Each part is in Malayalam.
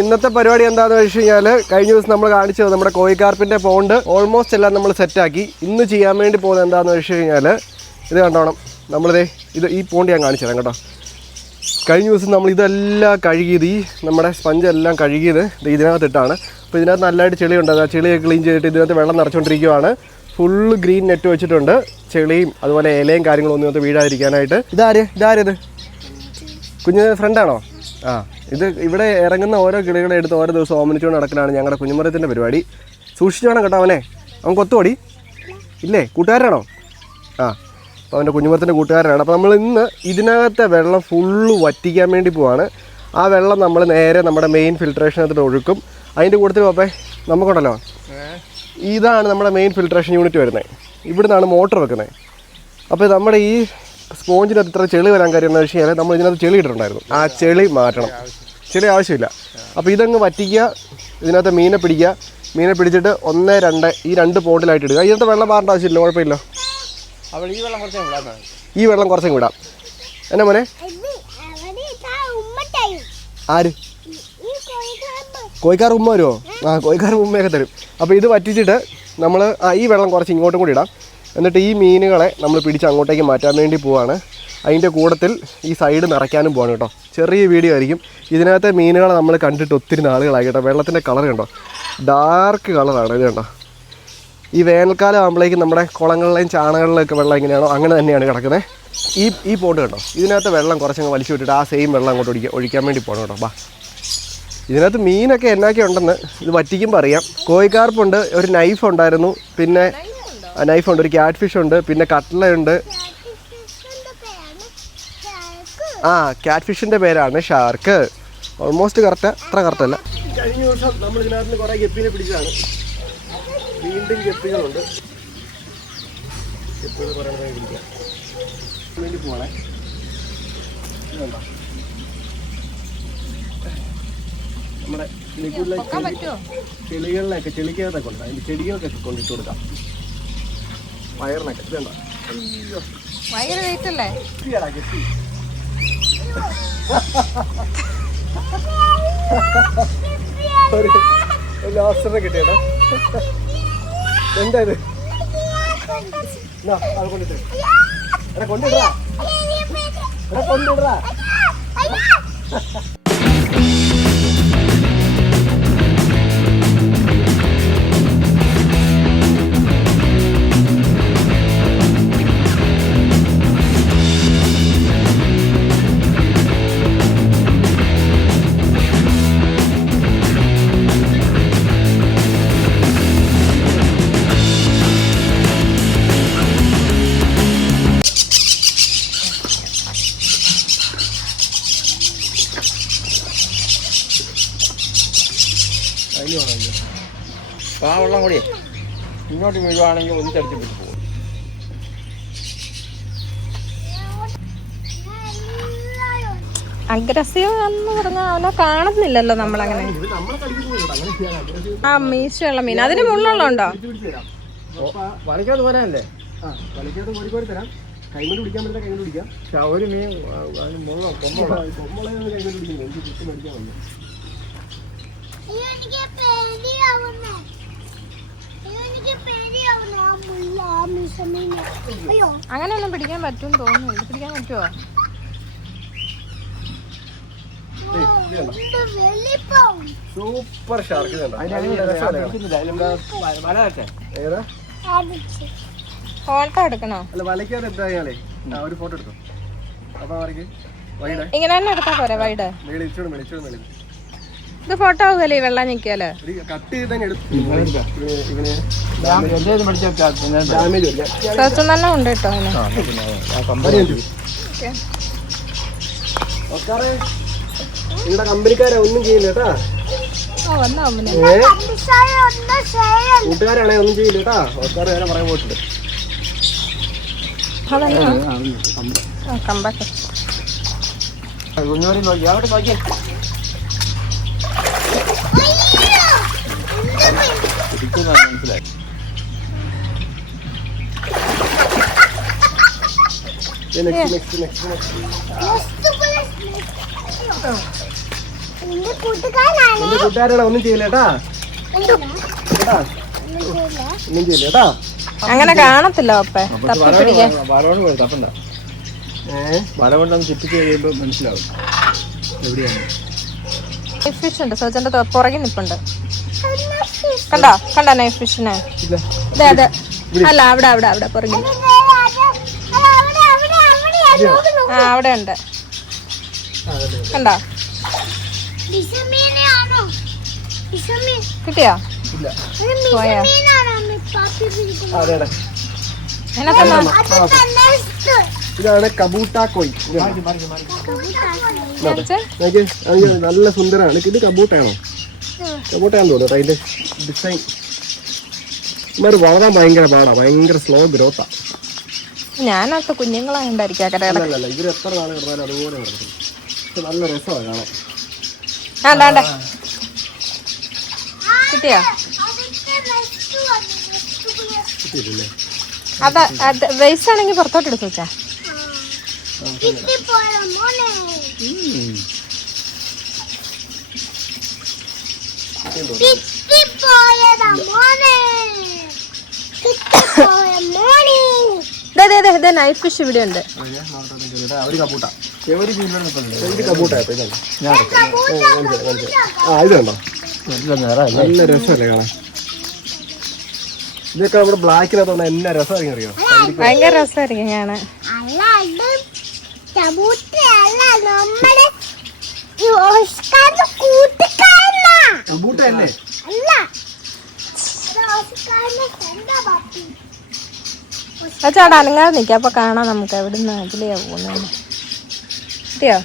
ഇന്നത്തെ പരിപാടി എന്താണെന്ന് വെച്ച് കഴിഞ്ഞാൽ കഴിഞ്ഞ ദിവസം നമ്മൾ കാണിച്ചത് നമ്മുടെ കോഴിക്കാർപ്പിന്റെ പോണ്ട് ഓൾമോസ്റ്റ് എല്ലാം നമ്മൾ സെറ്റാക്കി ഇന്ന് ചെയ്യാൻ വേണ്ടി പോകുന്നത് എന്താണെന്ന് വെച്ച് കഴിഞ്ഞാൽ ഇത് കണ്ടോണം. നമ്മളിതേ ഇത് ഈ പോണ്ട് ഞാൻ കാണിച്ചു തരാം കേട്ടോ. കഴിഞ്ഞ ദിവസം നമ്മൾ ഇതെല്ലാം കഴുകിയത് ഈ നമ്മുടെ സ്പഞ്ച് എല്ലാം കഴുകിയത് ഇതിനകത്ത് ഇതിനകത്തിട്ടാണ്. അപ്പോൾ ഇതിനകത്ത് നല്ലതായിട്ട് ചെളിയുണ്ട്. ആ ചെളിയൊക്കെ ക്ലീൻ ചെയ്തിട്ട് ഇതിനകത്ത് വെള്ളം നിറച്ചുകൊണ്ടിരിക്കുകയാണ് ഫുള്ള് ഗ്രീൻ നെറ്റ് വെച്ചിട്ടുണ്ട്. ചെളിയും അതുപോലെ ഇലയും കാര്യങ്ങളും ഒന്നും ഇതിനകത്ത് വീഴാതിരിക്കാനായിട്ട്. ഇതാര്? ഇതാരത്? കുഞ്ഞ് ഫ്രണ്ടാണോ ആ ഇത് ഇവിടെ ഇറങ്ങുന്ന ഓരോ കിളികളെ എടുത്ത് ഓരോ ദിവസം ഓമനിച്ചുകൊണ്ട് നടക്കലാണ് ഞങ്ങളുടെ കുഞ്ഞുമരത്തിന്റെ പരിപാടി. സൂക്ഷിച്ചു വേണം കേട്ടോ അവനെ. അവൻ കൊത്തുപടി. ഇല്ലേ? കൂട്ടുകാരനാണോ? ആ അപ്പോൾ അവന്റെ കുഞ്ഞുമരത്തിന്റെ കൂട്ടുകാരനാണ്. അപ്പോൾ നമ്മൾ ഇന്ന് ഇതിനകത്തെ വെള്ളം ഫുള്ള് വറ്റിക്കാൻ വേണ്ടി പോവാണ്. ആ വെള്ളം നമ്മൾ നേരെ നമ്മുടെ മെയിൻ ഫിൽട്രേഷനകത്തോട്ട് ഒഴുക്കും. അതിന്റെ കൂട്ടത്തിൽ പോപ്പേ നമുക്കുണ്ടല്ലോ? ഇതാണ് നമ്മുടെ മെയിൻ ഫിൽട്രേഷൻ യൂണിറ്റ് വരുന്നത് ഇവിടുന്നാണ് മോട്ടർ വെക്കുന്നത് അപ്പോൾ നമ്മുടെ ഈ സ്പോഞ്ചിനകത്ത് ഇത്ര ചെളി വരാൻ കാര്യം എന്ന് വെച്ചാൽ കഴിഞ്ഞാൽ നമ്മൾ ഇതിനകത്ത് ചെളി ഇട്ടിട്ടുണ്ടായിരുന്നു. ആ ചെളി മാറ്റണം. ചെളി ആവശ്യമില്ല. അപ്പോൾ ഇതങ്ങ് വറ്റിക്കുക ഇതിനകത്ത് മീനെ പിടിക്കുക. മീനെ പിടിച്ചിട്ട് ഒന്ന് രണ്ട് ഈ രണ്ട് പോട്ടിലായിട്ട് ഇടുക. ഇതിനകത്ത് വെള്ളം മാറേണ്ട ആവശ്യമില്ല കുഴപ്പമില്ല. അവൾ ഈ വെള്ളം കുറച്ച് വിടാൻ ഈ വെള്ളം കുറച്ചും വിടാം. എന്നാ മോനെ? ആര്? കോഴിക്കാർ ഉമ്മ വരുമോ? ആ കോഴിക്കാർ ഉമ്മയൊക്കെ തരും. അപ്പോൾ ഇത് വറ്റിച്ചിട്ട് നമ്മൾ ആ ഈ വെള്ളം കുറച്ച് ഇങ്ങോട്ടും കൂടി ഇടാം. എന്നിട്ട് ഈ മീനുകളെ നമ്മൾ പിടിച്ച് അങ്ങോട്ടേക്ക് മാറ്റാൻ വേണ്ടി പോവാണ്. അതിന്റെ കൂടത്തിൽ ഈ സൈഡ് നിറയ്ക്കാനും പോകണം കേട്ടോ. ചെറിയ വീഡിയോ ആയിരിക്കും. ഇതിനകത്തെ മീനുകളെ നമ്മൾ കണ്ടിട്ട് ഒത്തിരി നാളുകളായി കേട്ടോ. വെള്ളത്തിന്റെ കളർ കണ്ടോ? ഡാർക്ക് കളറാണ് ഇത് കണ്ടോ? ഈ വേനൽക്കാലം ആകുമ്പോഴേക്കും നമ്മുടെ കുളങ്ങളിലെയും ചാണകളിലൊക്കെ വെള്ളം എങ്ങനെയാണോ അങ്ങനെ തന്നെയാണ് കിടക്കുന്നത്. ഈ ഈ പോട്ട് കേട്ടോ ഇതിനകത്ത് വെള്ളം കുറച്ചങ്ങ് വലിച്ചു വിട്ടിട്ട് ആ സെയിം വെള്ളം അങ്ങോട്ട് ഒഴിക്കുക ഒഴിക്കാൻ വേണ്ടി പോകണം കേട്ടോ. ബാ ഇതിനകത്ത് മീനൊക്കെ എന്നൊക്കെ ഉണ്ടെന്ന് ഇത് വറ്റിക്കുമ്പോൾ അറിയാം. കോഴിക്കാർപ്പുണ്ട് ഒരു നൈഫ് ഉണ്ടായിരുന്നു. പിന്നെ നൈഫ് ഉണ്ട് ഒരു ക്യാറ്റ് ഫിഷ് ഉണ്ട് പിന്നെ കട്ട്ലയുണ്ട് ആ ക്യാറ്റ് ഫിഷിന്റെ പേരാണ് ഷാർക്ക് ഓൾമോസ്റ്റ് കറക്റ്റ് അത്ര കറക്റ്റ് അല്ല. കഴിഞ്ഞ ദിവസം നമ്മൾ ഇതിനകത്ത് കുറേ ഗപ്പിനെ പിടിച്ചതാണ്. വീണ്ടും ഗപ്പികളുണ്ട്. പോകണേ ഇത് കണ്ടോ? നമ്മുടെ കിളികളിലെ ചെളികളിലൊക്കെ ചെളിക്കകത്തൊക്കെ ഉണ്ട്. അതിന്റെ ചെടികൾക്കൊക്കെ കൊണ്ടിട്ട് കൊടുക്കാം. വയറിനൊക്കെ വേണ്ട കണ്ടോ അയ്യോ. ഭയങ്കര വെയിറ്റ് അല്ലേ ഗപ്പിയാടാ ഗപ്പി ഒരു ഒരു ലോബ്സ്റ്ററിനെ കിട്ടിയട്ടോ. എന്താ ഇത്? എന്നാ, അത് കൊണ്ടിട്ട്. എടാ എടാ ഇങ്ങോട്ട് വീഴുവാണെങ്കിൽ ഒന്ന് ചടിച്ച് പിടിച്ചു പോകും. അഗ്രസീവ് എന്ന് പറഞ്ഞാൽ അവനെ കാണുന്നില്ലല്ലോ കേട്ടോ. അങ്ങനെ ആ മീശയുള്ള മീൻ. അതിന് തരാം. വലയ്ക്കത് പോരാനല്ലേ? ആ, കളിക്കകത്ത് കോരി കോരി തരാം. പിടിക്കാൻ പറ്റില്ല കൈകൊണ്ട് പിടിക്കാം. പക്ഷെ ഒരു മീൻ മുള്ള കൊമ്പുള്ള. കൊമ്പളെ കൈകൊണ്ട് പിടിക്കുന്നു എനിക്ക് ചുറ്റും മേടിക്കാൻ വന്നു എനിക്ക് പേടിയാവുന്നേ എനിക്ക് പേടിയാവുന്നേ ആ മുള്ള ആ മിസമീനെ അയ്യോ അങ്ങനെയൊന്നും പിടിക്കാൻ പറ്റും തോന്നുന്നില്ല പിടിക്കാൻ പറ്റുമോ സൂപ്പർ ഷാർക്ക് ഫോട്ടോ എടുക്കണോ? അല്ല വലയ്ക്കകത്ത് എന്തായാലേ ആ ഒരു ഫോട്ടോ എടുക്കും. അപ്പൊ അവർക്ക് ഇങ്ങനെ തന്നെ എടുത്താ പോരെ വൈഡ്? മേളിൽ ഇച്ചിരി മേളിൽ. ഇത് ഫോട്ടോ ആവുമല്ലേ ഈ വെള്ളം കട്ട് ചെയ്ത് തന്നെ ഉണ്ട് കേട്ടോ നിങ്ങളുടെ കമ്പനിക്കാരെ? ഒന്നും ചെയ്യില്ല കേട്ടാ. കൂട്ടുകാരാണെ ഒന്നും ചെയ്യില്ല കേട്ടാ. ഓസ്കാർ നേരെ പറയാൻ പോയിട്ടുണ്ട്. അതന്നെ കമ്പൊക്കെ കുഞ്ഞോരി നോക്കി. അവിടെ നോക്കിയേ next. നിന്റെ കൂട്ടുകാരാണ് ഒന്നും ചെയ്യില്ല കേട്ടാ കേട്ടാ ഒന്നും ചെയ്യില്ല കേട്ടാ അങ്ങനെ കാണത്തില്ല അപ്പേ വലകൊണ്ട് പോയി തപ്പണ്ട. ഏഹ് വല കൊണ്ടൊന്ന് ചുറ്റിച്ച് കഴിയുമ്പോൾ മനസ്സിലാവും. എവിടെയാണ്? ഫിഷ് ഉണ്ട്. സോജന്റെ പുറകിൽ നിപ്പുണ്ട്. കണ്ടോ? കണ്ടോ? നൈഫ് ഫിഷിനെ ഇല്ല. അതെ. അതെ അല്ല അവിടെ അവിടെ അവിടെ പുറകിൽ ആ അവിടെ ഉണ്ട്. കണ്ടോ? കിട്ടിയോ? പോയാ. ഇതാണ് കബൂട്ട കോയി നല്ല സുന്ദരാണ് ഇത് കബൂട്ടയാണോ കബൂട്ടയാന്ന് തോന്നുന്നു അതിന്റെ ഡിസൈൻ. ഇമാര് വളരാൻ ഭയങ്കര പാടാ. ഭയങ്കര സ്ലോ ഗ്രോത്താ ഞാനൊക്കെ കുഞ്ഞുങ്ങളായോണ്ടായിരിക്കും അല്ലല്ല ഇവർ എത്ര കിടന്നാലും അതുപോലെ നല്ല രസമാണ് കാണാൻ. ആ കിട്ടിയോ. കിട്ടിയിട്ടില്ലേ? അത് അത് വേസ്റ്റ് ആണെങ്കിൽ പുറത്തോട്ട് എടുത്തു വെച്ചാ കിട്ടിപ്പോയ മോനെ കിട്ടിപ്പോയതാ മോനെ കിട്ടിപ്പോയ മോനെ ഇതേ നൈഫ് ഫിഷ് ഇവിടെ ഉണ്ട് ഒരു കബൂട്ട ഒരു മീൻ നിൽക്കുന്നുണ്ട് ഇത് കബൂട്ട കേട്ടോ ഇതാണ് കബൂട്ട, ആ ഇത് കണ്ടോ? നല്ല രസമല്ലേ കാണാൻ? ഇതൊക്കെ നമ്മുടെ ബ്ലാക്കിനകത്തോണ്ട് എന്നാ രസമായിരിക്കും അറിയോ? ഭയങ്കര രസമായിരിക്കും ഞാൻ നമ്മുടെ വെച്ചാ അവിടെ അനങ്ങാതെ നിൽക്കാം അപ്പൊ കാണാം നമുക്ക് എവിടുന്ന് അതിലെയാ പോകുന്നത്. കിട്ടിയോ?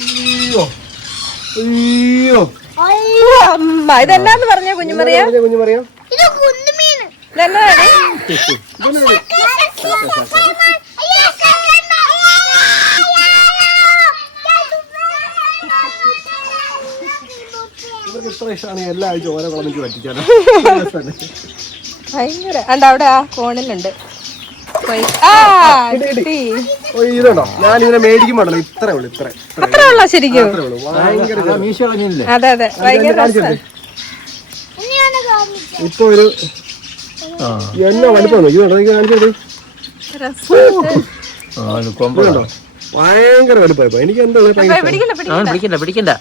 അയ്യോ. അയ്യോ. അയ്യോ, അമ്മ ഇതെന്നാന്ന് പറഞ്ഞ കുഞ്ഞുമറിയ? കുഞ്ഞുമറിയ? കുഞ്ഞു പറയാം ഇതെന്നാണ് ഇവർക്ക് ഇത്ര ഇഷ്ടമാണ് എല്ലാ ആഴ്ച ഓരോ കുളമിക്ക് പറ്റിച്ചാലോ? ഭയങ്കര. അണ്ട അവിടെ ആ കോണിലുണ്ട്. ഇതുണ്ടോ? ഞാൻ ഇതിനെ മേടിക്കുമ്പോണ്ടല്ലോ ഇത്രേ ഉള്ളൂ. അത്ര ഉള്ളൂ. അതെ അതെ. ഭയങ്കര ഇപ്പൊ ഒരു എന്നാ വലിപ്പം എനിക്ക് ഭയങ്കര എന്താ പിടിക്കണ്ട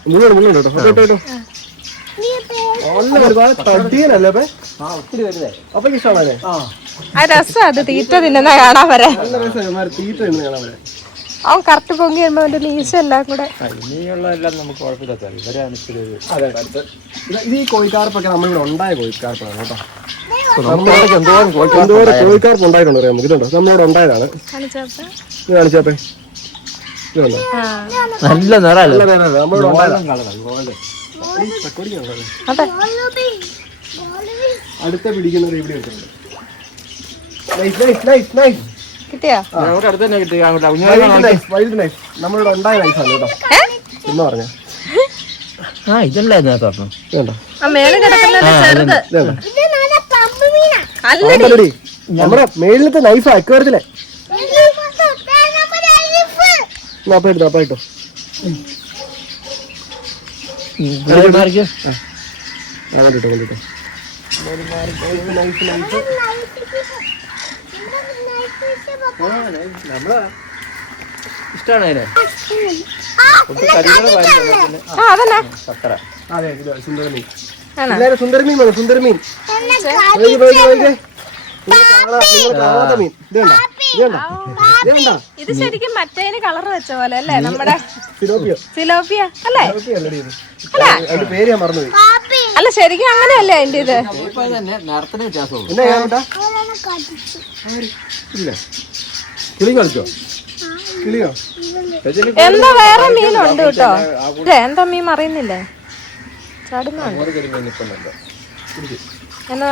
കേട്ടോ. കേട്ടോ ഒരുപാട് തടിയനല്ലേ അപ്പൊ? ആ ഇഷ്ടമാണല്ലേ രസം അത് തീറ്റ തിന്നുന്ന കാണാൻ വരെ. നല്ല രസം തീറ്റ എന്ന് കാണാൻ വരെ. അവൻ കറക്റ്റ് പൊങ്ങി വരുമ്പോ അവന്റെ ലീസ് എല്ലാം കൂടെ. ഇനിയുള്ളതെല്ലാം നമുക്ക് ഈ കോഴിക്കാർപ്പൊക്കെ നമ്മളിവിടെ ഉണ്ടായ കോഴിക്കാർപ്പാണ് കേട്ടോ. എന്തോരം കോഴിക്കാർപ്പ് ഉണ്ടായിട്ടുണ്ട് അറിയാം നമുക്ക് നമ്മളിവിടെ ഉണ്ടായതാണ്. കാണിച്ചപ്പോ നല്ല നിറ നല്ല നേരം നമ്മളിവിടെ ഉണ്ടായതാണ് കളറാണ് ഗോൾഡ് അതെ. അടുത്ത പിടിക്കുന്നത് ഇവിടെ നൈസ് കിട്ടിയോ? നമ്മളിവിടെ ഉണ്ടായ നൈസാണ് കേട്ടോ. എന്ന് പറഞ്ഞ. ആ ഇതല്ലേ ഇതിനകത്ത് പറഞ്ഞു ആ മേളിൽ കിടക്കുന്നത് ചെറുത്? ഇതുണ്ടോ. ഇത് നല്ല കണ്ടിട്ടോ കണ്ടിട്ടോ ഇഷ്ടമാണ് അതിനെ ചക്കര അതെ സുന്ദരമീൻ സുന്ദരമീൻ വേണം സുന്ദരമീൻ കാണാത്ത മീൻ ഇത് ശരിക്കും മറ്റേന് കളർ വെച്ച പോലെ അല്ലേ? നമ്മുടെ സിലോപ്പിയോ. അല്ലേ? സിലോപ്പിയോ അല്ലടി ഇത്. അതിന്റെ പേര് ഞാൻ മറന്നുപോയി. അല്ല ശരിക്കും അങ്ങനെയല്ലേ അതിന്റെ ഇത്? കിളി കളിച്ചോ? കിളിയോ? എന്താ വേറെ മീനുണ്ട് കേട്ടോ. എന്താ മീൻ അറിയുന്നില്ലേ ചാടുന്നുണ്ട് എന്നാ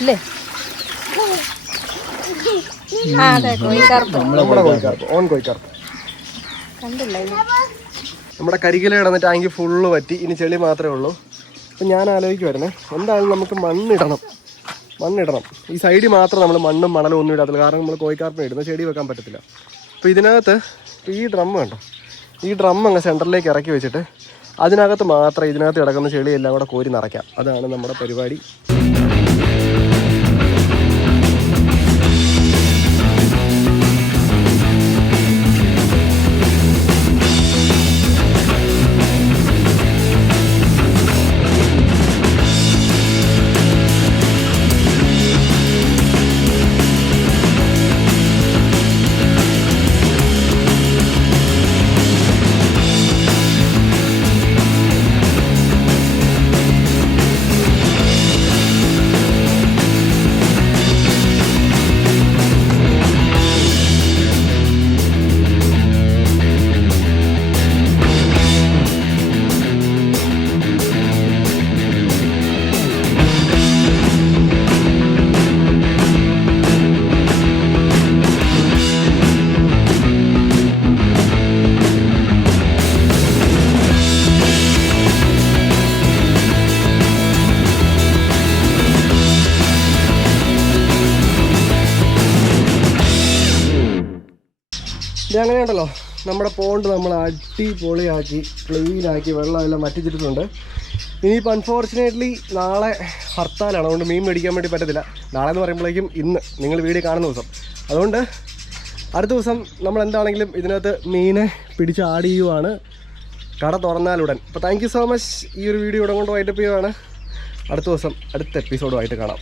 ഇല്ലേ? ആ അതെ കോഴിക്കാർപ്പ് നമ്മുടെ കോഴിക്കാർപ്പ് ഓൺ കോഴിക്കാർപ്പ് കണ്ടില്ലേ നമ്മുടെ കരികില കിടന്ന ടാങ്ക് ഫുള്ള് പറ്റി ഇനി ചെളി മാത്രമേ ഉള്ളൂ. അപ്പം ഞാൻ ആലോചിക്കുമായിരുന്നേ എന്തായാലും നമുക്ക് മണ്ണിടണം. മണ്ണിടണം. ഈ സൈഡിൽ മാത്രം നമ്മൾ മണ്ണും മണലും ഒന്നും ഇടാത്തില്ല കാരണം നമ്മൾ കോഴിക്കാർപ്പിന് ഇടുന്ന ചെടി വെക്കാൻ പറ്റത്തില്ല. അപ്പോൾ ഇതിനകത്ത് ഈ ഡ്രം കണ്ടോ? ഈ ഡ്രം അങ്ങ് സെന്ററിലേക്ക് ഇറക്കി വെച്ചിട്ട് അതിനകത്ത് മാത്രം ഇതിനകത്ത് കിടക്കുന്ന ചെളി എല്ലാം കൂടെ കോരി നിറയ്ക്കാം. അതാണ് നമ്മുടെ പരിപാടി. ഇത് അങ്ങനെയുണ്ടല്ലോ. നമ്മുടെ പോണ്ട് നമ്മൾ അടിപൊളിയാക്കി ക്ലീനാക്കി വെള്ളമെല്ലാം വറ്റിച്ചിട്ടുണ്ട് ഇനിയിപ്പോൾ അൺഫോർച്ചുനേറ്റ്ലി നാളെ ഹർത്താലാണ്. അതുകൊണ്ട് മീൻ മേടിക്കാൻ വേണ്ടി പറ്റത്തില്ല. നാളെ എന്ന് പറയുമ്പോഴേക്കും ഇന്ന് നിങ്ങൾ വീഡിയോ കാണുന്ന ദിവസം. അതുകൊണ്ട് അടുത്ത ദിവസം നമ്മൾ എന്താണെങ്കിലും ഇതിനകത്ത് മീനെ പിടിച്ച് ആഡ് ചെയ്യുവാണ്. കട തുറന്നാലുടൻ അപ്പോൾ താങ്ക് സോ മച്ച് ഈ ഒരു വീഡിയോ ഇവിടെ കൊണ്ട് വൈൻഡപ്പ് ചെയ്യുവാണ്. അടുത്ത ദിവസം അടുത്ത എപ്പിസോഡുമായിട്ട് കാണാം.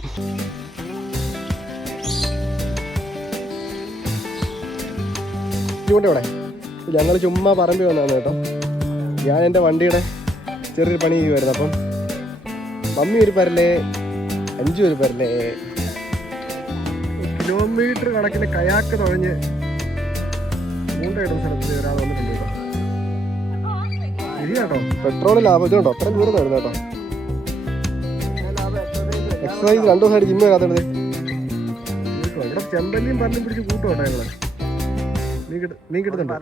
ഇവിടെ ഇവിടെ. ഞങ്ങൾ ചുമ്മാ പറമ്പി വന്നതാണ് കേട്ടോ. ഞാൻ എന്റെ വണ്ടിയുടെ ചെറിയൊരു പണി ചെയ്യുമായിരുന്നു അപ്പം മമ്മി ഒരു പരലേ അഞ്ചു ഒരു പരലേ. കിലോമീറ്റർ കണക്കിന് കയാക്ക് തുഴഞ്ഞ് മൂണ്ടയിടുന്ന സ്ഥലത്ത് ഒരാൾ വന്നിട്ടുണ്ട് കേട്ടോ. പെട്രോൾ ലാഭം ഇതുണ്ടോ അത്രയും ദൂരം വരുന്നത് കേട്ടോ. എക്സസൈസ് രണ്ടു ദിവസമായിട്ട് ജിമ്മ് വരാത്തത് ഇവിടെ ചെമ്പല്ലിയും പറഞ്ഞും പിടിച്ച് കൂട്ടോ നീ കിട്ടുന്നുണ്ടോ?